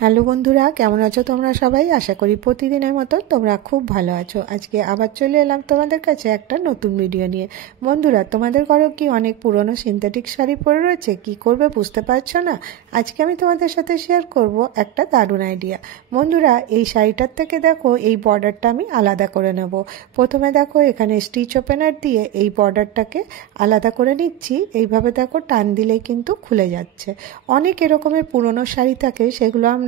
Hello বন্ধুরা, কেমন আছো তোমরা সবাই? আশা করি প্রতিদিনের মতো তোমরা খুব ভালো আছো। আজকে আবার চলে এলাম তোমাদের কাছে একটা নতুন ভিডিও নিয়ে। বন্ধুরা, তোমাদের ঘরেও কি অনেক পুরনো সিনথেটিক শাড়ি পরে রয়েছে? কি করবে বুঝতে পারছো না? আজকে আমি তোমাদের সাথে শেয়ার করব একটা দারুণ আইডিয়া। বন্ধুরা, এই শাড়িটার থেকে দেখো এই বর্ডারটা আমি আলাদা করে নেব। প্রথমে দেখো এখানে স্টিচ ওপেনার দিয়ে এই বর্ডারটাকে আলাদা করে নিচ্ছি। এইভাবে দেখো টান দিলেই কিন্তু খুলে যাচ্ছে। অনেক এরকমের পুরনো শাড়ি থাকে, সেগুলো আমরা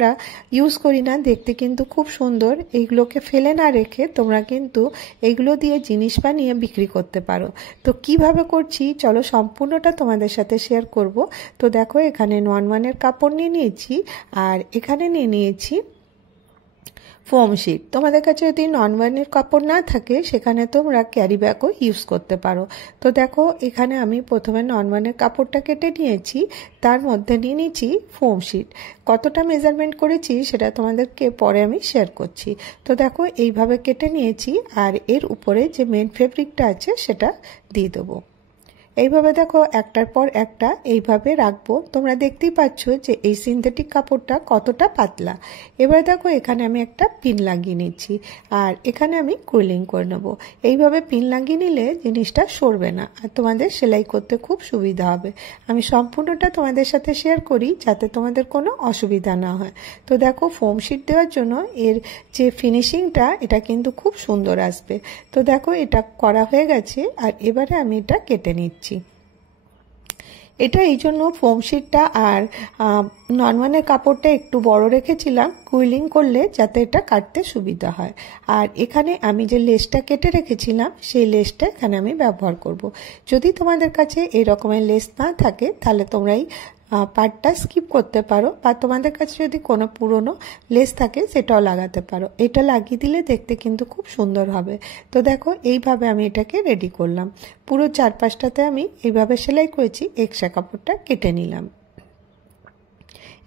ইউজ করি না, দেখতে কিন্তু খুব সুন্দর। এইগুলোকে ফেলে না রেখে তোমরা কিন্তু এইগুলো দিয়ে জিনিস বানিয়ে বিক্রি করতে পারো। তো কিভাবে করছি চলো সম্পূর্ণটা তোমাদের সাথে শেয়ার করব। তো দেখো এখানে ননওয়ানের কাপড় নিয়ে নিয়েছি, আর এখানে নিয়ে নিয়েছি ফোম শিট। তোমাদের কাছে যদি ননওয়ানের কাপড় না থাকে সেখানে তোমরা ক্যারি ব্যাগও ইউজ করতে পারো। তো দেখো এখানে আমি প্রথমে ননওয়ানের কাপড়টা কেটে নিয়েছি, তার মধ্যে নিয়ে নিয়েছি ফোম শিট। কতটা মেজারমেন্ট করেছি সেটা তোমাদেরকে পরে আমি শেয়ার করছি। তো দেখো এইভাবে কেটে নিয়েছি, আর এর উপরে যে মেন ফেব্রিকটা আছে সেটা দিয়ে দেবো। এইভাবে দেখো একটার পর একটা এইভাবে রাখবো। তোমরা দেখতেই পাচ্ছ যে এই সিনথেটিক কাপড়টা কতটা পাতলা। এবার দেখো এখানে আমি একটা পিন লাগিয়ে নিচ্ছি, আর এখানে আমি কুইলিং করে নেব। এইভাবে পিন লাগিয়ে নিলে জিনিসটা সরবে না, আর তোমাদের সেলাই করতে খুব সুবিধা হবে। আমি সম্পূর্ণটা তোমাদের সাথে শেয়ার করি যাতে তোমাদের কোনো অসুবিধা না হয়। তো দেখো ফোম শিট দেওয়ার জন্য এর যে ফিনিশিংটা এটা কিন্তু খুব সুন্দর আসবে। তো দেখো এটা করা হয়ে গেছে, আর এবারে আমি এটা কেটে নিচ্ছি। এটা এই জন্য ফোম শিটটা আর ননওয়ানের কাপড়টা একটু বড় রেখেছিলাম কুইলিং করলে, যাতে এটা কাটতে সুবিধা হয়। আর এখানে আমি যে লেসটা কেটে রেখেছিলাম সেই লেসটা এখানে আমি ব্যবহার করব। যদি তোমাদের কাছে এই রকমের লেস না থাকে তাহলে তোমরা এই পার্টটা স্কিপ করতে পারো, বা তোমাদের কাছে যদি কোনো পুরনো লেস থাকে সেটাও লাগাতে পারো। এটা লাগিয়ে দিলে দেখতে কিন্তু খুব সুন্দর হবে। তো দেখো এইভাবে আমি এটাকে রেডি করলাম। পুরো চারপাশটাতে আমি এইভাবে সেলাই করেছি, এক্সট্রা কাপড়টা কেটে নিলাম।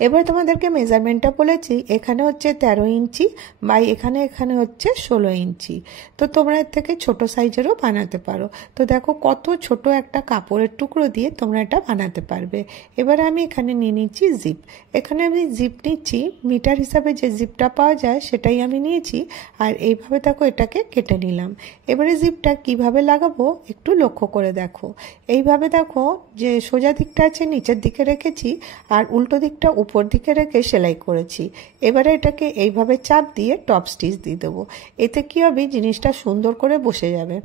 এবার তোমাদেরকে মেজারমেন্টটা বলেছি, এখানে হচ্ছে 13 ইঞ্চি বাই এখানে হচ্ছে 16 ইঞ্চি। তো তোমরা এর থেকে ছোট সাইজেরও বানাতে পারো। তো দেখো কত ছোট একটা কাপড়ের টুকরো দিয়ে তোমরা এটা বানাতে পারবে। এবার আমি এখানে নিয়ে নিচ্ছি জিপ। এখানে আমি জিপ নিচ্ছি, মিটার হিসাবে যে জিপটা পাওয়া যায় সেটাই আমি নিয়েছি, আর এইভাবে দেখো এটাকে কেটে নিলাম। এবারে জিপটা কিভাবে লাগাবো একটু লক্ষ্য করে দেখো। এইভাবে দেখো যে সোজা দিকটা আছে নিচের দিকে রেখেছি, আর উল্টো দিকটা উপর দিকে রেখে সেলাই করেছি। এবারে এটাকে এইভাবে চাপ দিয়ে টপ স্টিচ দিয়ে দেবো। এতে কি হবে, জিনিসটা সুন্দর করে বসে যাবে,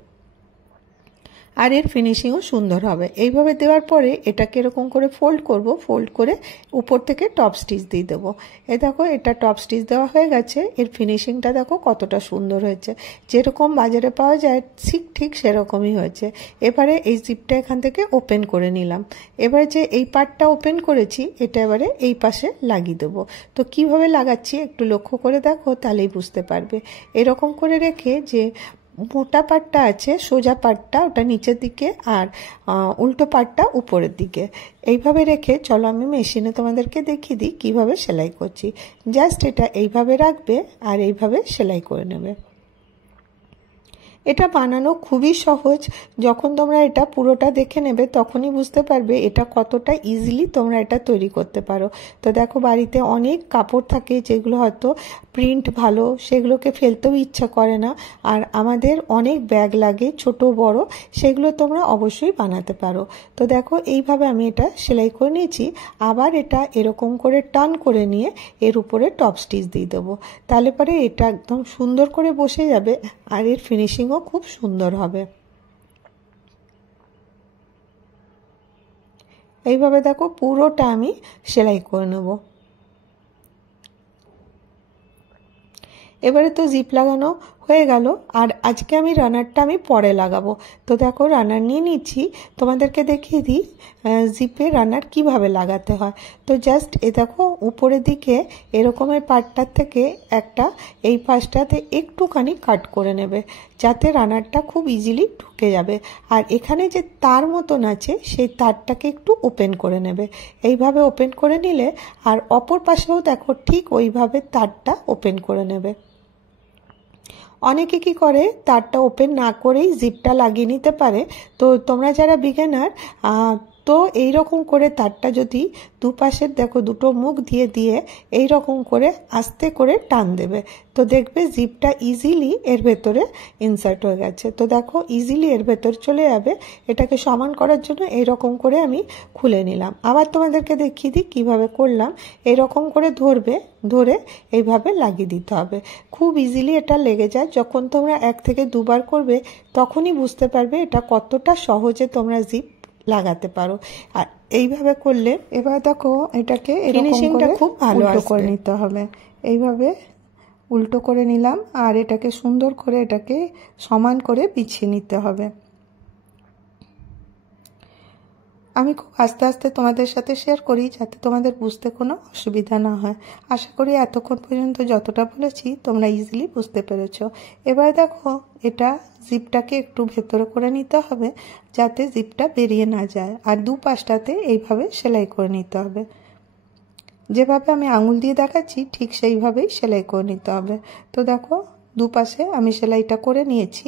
আর এর ফিনিশিংও সুন্দর হবে। এইভাবে দেওয়ার পরে এটাকে এরকম করে ফোল্ড করব, ফোল্ড করে উপর থেকে টপ স্টিচ দিয়ে দেবো। দেখো এটা টপ স্টিচ দেওয়া হয়ে গেছে। এর ফিনিশিংটা দেখো কতটা সুন্দর হয়েছে, যেরকম বাজারে পাওয়া যায় ঠিক সেরকমই হয়েছে। এবারে এই জিপটা এখান থেকে ওপেন করে নিলাম। এবারে যে এই পার্টটা ওপেন করেছি এটা এবারে এই পাশে লাগিয়ে দেবো। তো কিভাবে লাগাচ্ছি একটু লক্ষ্য করে দেখো, তাহলেই বুঝতে পারবে। এরকম করে রেখে যে মোটা পাটটা আছে সোজা পাটটা ওটা নিচের দিকে, আর উল্টো পাটটা উপরের দিকে। এইভাবে রেখে চলো আমি মেশিনে তোমাদেরকে দেখিয়ে দিই কিভাবে সেলাই করছি। জাস্ট এটা এইভাবে রাখবে আর এইভাবে সেলাই করে নেবে। এটা বানানো খুবই সহজ। যখন তোমরা এটা পুরোটা দেখে নেবে তখনই বুঝতে পারবে এটা কতটা ইজিলি তোমরা এটা তৈরি করতে পারো। তো দেখো বাড়িতে অনেক কাপড় থাকে যেগুলো হয়তো প্রিন্ট ভালো, সেগুলোকে ফেলতেও ইচ্ছা করে না, আর আমাদের অনেক ব্যাগ লাগে ছোট বড়, সেগুলো তোমরা অবশ্যই বানাতে পারো। তো দেখো এইভাবে আমি এটা সেলাই করে নিয়েছি। আবার এটা এরকম করে টার্ন করে নিয়ে এর উপরে টপ স্টিচ দিয়ে দেবো। তাহলে পরে এটা একদম সুন্দর করে বসে যাবে, আর এর ফিনিশিংও খুব সুন্দর হবে। এইভাবে দেখো পুরোটা আমি সেলাই করে নেব। এবারে তো জিপ লাগানো হয়ে গেল, আর আজকে আমি রানারটা আমি পরে লাগাবো। তো দেখো রানার নিয়ে নিচ্ছি, তোমাদেরকে দেখিয়ে দিই জিপে রানার কিভাবে লাগাতে হয়। তো জাস্ট দেখো উপরের দিকে এরকমের পার্টটার থেকে একটা এই পাশটাতে একটুখানি কাট করে নেবে, যাতে রানারটা খুব ইজিলি ঢুকে যাবে। আর এখানে যে তার মতন আছে সেই তারটাকে একটু ওপেন করে নেবে। এইভাবে ওপেন করে নিলে, আর অপর পাশেও দেখো ঠিক ওইভাবে তারটা ওপেন করে নেবে। অনেকে কি করে তারটা ওপেন না করেই জিপটা লাগিয়ে নিতে পারে। তো তোমরা যারা বিগিনার তো এই রকম করে তারটা যদি দুপাশের দেখো দুটো মুখ দিয়ে দিয়ে এই রকম করে আস্তে করে টান দেবে, তো দেখবে জিপটা ইজিলি এর ভেতরে ইনসার্ট হয়ে গেছে। তো দেখো ইজিলি এর ভেতর চলে যাবে। এটাকে সমান করার জন্য এইরকম করে আমি খুলে নিলাম। আবার তোমাদেরকে দেখিয়ে দিই কীভাবে করলাম। এইরকম করে ধরে এইভাবে লাগিয়ে দিতে হবে। খুব ইজিলি এটা লেগে যায়। যখন তোমরা 1 থেকে 2 বার করবে তখনই বুঝতে পারবে এটা কতটা সহজে তোমরা জিপ লাগাতে পারো। আর এইভাবে করলে এবার দেখো এটাকে ফিনিশিংটা খুব ভালো করে নিতে হবে। এইভাবে উল্টো করে নিলাম আর এটাকে সুন্দর করে এটাকে সমান করে বিছিয়ে নিতে হবে। আমি খুব আস্তে আস্তে তোমাদের সাথে শেয়ার করি যাতে তোমাদের বুঝতে কোনো অসুবিধা না হয়। আশা করি এতক্ষণ পর্যন্ত যতটা বলেছি তোমরা ইজিলি বুঝতে পেরেছো। এবার দেখো এটা জিপটাকে একটু ভেতরে করে নিতে হবে যাতে জিপটা বেরিয়ে না যায়, আর দুপাশটাতে এইভাবে সেলাই করে নিতে হবে। যেভাবে আমি আঙুল দিয়ে দেখাচ্ছি ঠিক সেইভাবেই সেলাই করে নিতে হবে। তো দেখো দুপাশে আমি সেলাইটা করে নিয়েছি।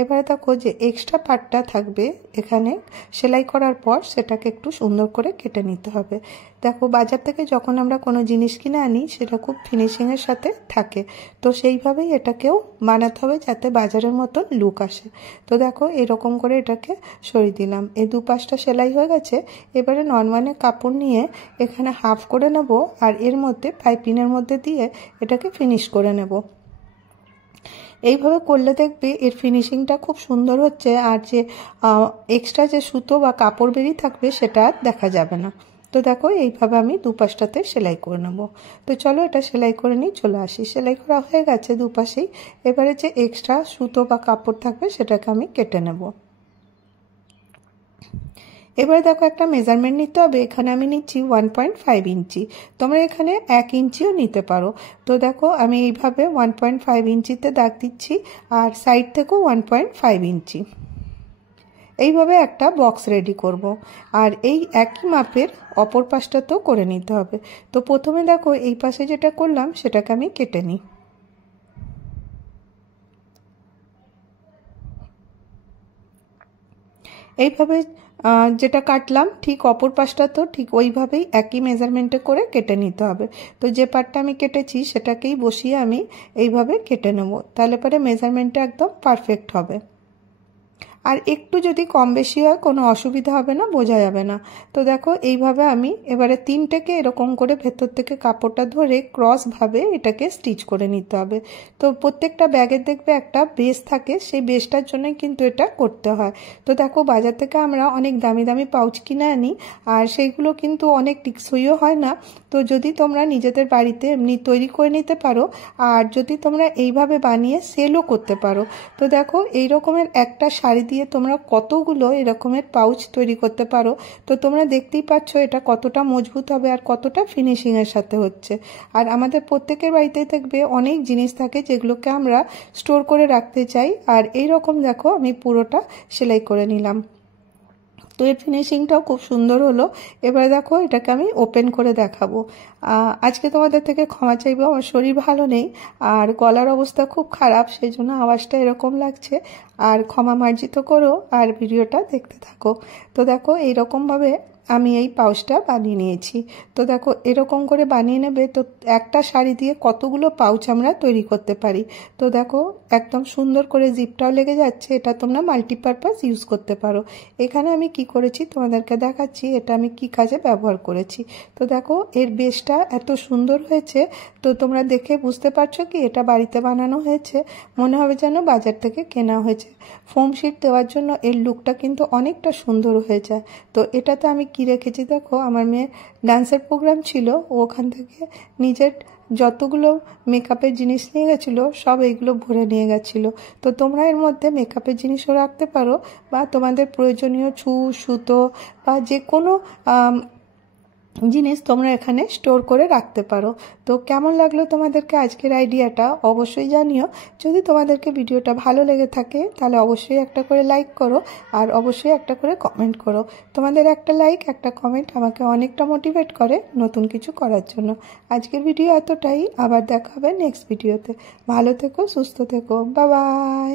এবারে দেখো যে এক্সট্রা পার্টটা থাকবে এখানে সেলাই করার পর সেটাকে একটু সুন্দর করে কেটে নিতে হবে। দেখো বাজার থেকে যখন আমরা কোনো জিনিস কিনে আনি সেটা খুব ফিনিশিংয়ের সাথে থাকে, তো সেইভাবেই এটাকেও বানাতে হবে যাতে বাজারের মতন লুক আসে। তো দেখো এরকম করে এটাকে সরিয়ে দিলাম। এই দুপাশটা সেলাই হয়ে গেছে। এবারে নর্মালি কাপড় নিয়ে এখানে হাফ করে নেব আর এর মধ্যে পাইপিংয়ের মধ্যে দিয়ে এটাকে ফিনিশ করে নেব। এইভাবে করলে দেখবে এর ফিনিশিংটা খুব সুন্দর হচ্ছে, আর যে এক্সট্রা যে সুতো বা কাপড় বেরিয়ে থাকবে সেটা আর দেখা যাবে না। তো দেখো এইভাবে আমি দুপাশটাতে সেলাই করে নেব। তো চলো এটা সেলাই করে নিই, চলে আসি। সেলাই করা হয়ে গেছে দুপাশেই। এবারে যে এক্সট্রা সুতো বা কাপড় থাকবে সেটাকে আমি কেটে নেব। এবারে দেখো একটা মেজারমেন্ট নিতে হবে। এখানে আমি নিচ্ছি 1.5 ইঞ্চি, তোমরা এখানে 1 ইঞ্চিও নিতে পারো। তো দেখো আমি এইভাবে 1.5 ইঞ্চিতে দাগ দিচ্ছি আর সাইড থেকেও 1.5 ইঞ্চি। এইভাবে একটা বক্স রেডি করব। আর এই একই মাপের অপর পাশটাতেও করে নিতে হবে। তো প্রথমে দেখো এই পাশে যেটা করলাম সেটাকে আমি কেটে নিই। এইভাবে যেটা কাটলাম ঠিক অপর পাশটা তো ঠিক ওইভাবেই একই মেজারমেন্টে করে কেটে নিতে হবে। তো যে পার্টটা আমি কেটেছি সেটাকেই বসিয়ে আমি এইভাবে কেটে নেব, তাহলে পরে মেজারমেন্টটা একদম পারফেক্ট হবে। আর একটু যদি কম বেশি হয় কোনো অসুবিধা হবে না, বোঝা যাবে না। তো দেখো এইভাবে আমি এবারে 3টেকে এরকম করে ভেতর থেকে কাপড়টা ধরে ক্রসভাবে এটাকে স্টিচ করে নিতে হবে। তো প্রত্যেকটা ব্যাগের দেখবে একটা বেস থাকে, সেই বেসটার জন্যই কিন্তু এটা করতে হয়। তো দেখো বাজার থেকে আমরা অনেক দামি দামি পাউচ কিনে আনি আর সেইগুলো কিন্তু অনেক টিকসইও হয় না। তো যদি তোমরা নিজেদের বাড়িতে এমনি তৈরি করে নিতে পারো আর যদি তোমরা এইভাবে বানিয়ে সেলও করতে পারো, তো দেখো এই রকমের একটা শাড়ি দিয়ে তোমরা কতগুলো এরকমের পাউচ তৈরি করতে পারো। তো তোমরা দেখতেই পাচ্ছ এটা কতটা মজবুত হবে আর কতটা ফিনিশিংয়ের সাথে হচ্ছে। আর আমাদের প্রত্যেকের বাড়িতেই দেখবে অনেক জিনিস থাকে যেগুলোকে আমরা স্টোর করে রাখতে চাই। আর এই রকম দেখো আমি পুরোটা সেলাই করে নিলাম। তো এর ফিনিশিংটাও খুব সুন্দর হলো। এবার দেখো এটাকে আমি ওপেন করে দেখাবো। আজকে তোমাদের থেকে ক্ষমা চাইবো, আমার শরীর ভালো নেই আর গলার অবস্থা খুব খারাপ, সেই জন্য আওয়াজটা এরকম লাগছে। আর ক্ষমা মার্জিত করো আর ভিডিওটা দেখতে থাকো। তো দেখো এইরকমভাবে আমি এই পাউচটা বানিয়ে নিয়েছি। তো দেখো এরকম করে বানিয়ে নেবে। তো একটা শাড়ি দিয়ে কতগুলো পাউচ আমরা তৈরি করতে পারি। তো দেখো একদম সুন্দর করে জিপটাও লেগে যাচ্ছে। এটা তোমরা মাল্টিপারপাস ইউজ করতে পারো। এখানে আমি কি করেছি তোমাদেরকে দেখাচ্ছি, এটা আমি কি কাজে ব্যবহার করেছি। তো দেখো এর বেসটা এত সুন্দর হয়েছে, তো তোমরা দেখে বুঝতে পারছো কি এটা বাড়িতে বানানো হয়েছে, মনে হবে যেন বাজার থেকে কেনা হয়েছে। ফোম শিট দেওয়ার জন্য এর লুকটা কিন্তু অনেকটা সুন্দর হয়ে যায়। তো এটাতে আমি কি রেখেছি দেখো, আমার মেয়ের ডান্সের প্রোগ্রাম ছিল, ওখান থেকে নিজের যতগুলো মেকআপের জিনিস নিয়ে গেছিলো সব এইগুলো ভরে নিয়ে গেছিলো। তো তোমরা এর মধ্যে মেকআপের জিনিসও রাখতে পারো বা তোমাদের প্রয়োজনীয় সুতো বা যে কোনো জিনিস তোমরা এখানে স্টোর করে রাখতে পারো। তো কেমন লাগলো তোমাদেরকে আজকের আইডিয়াটা অবশ্যই জানিও। যদি তোমাদেরকে ভিডিওটা ভালো লেগে থাকে তাহলে অবশ্যই একটা করে লাইক করো আর অবশ্যই একটা করে কমেন্ট করো। তোমাদের একটা লাইক একটা কমেন্ট আমাকে অনেকটা মোটিভেট করে নতুন কিছু করার জন্য। আজকের ভিডিও এতটাই, আবার দেখা হবে নেক্সট ভিডিওতে। ভালো থেকো, সুস্থ থেকো, বাই বাই।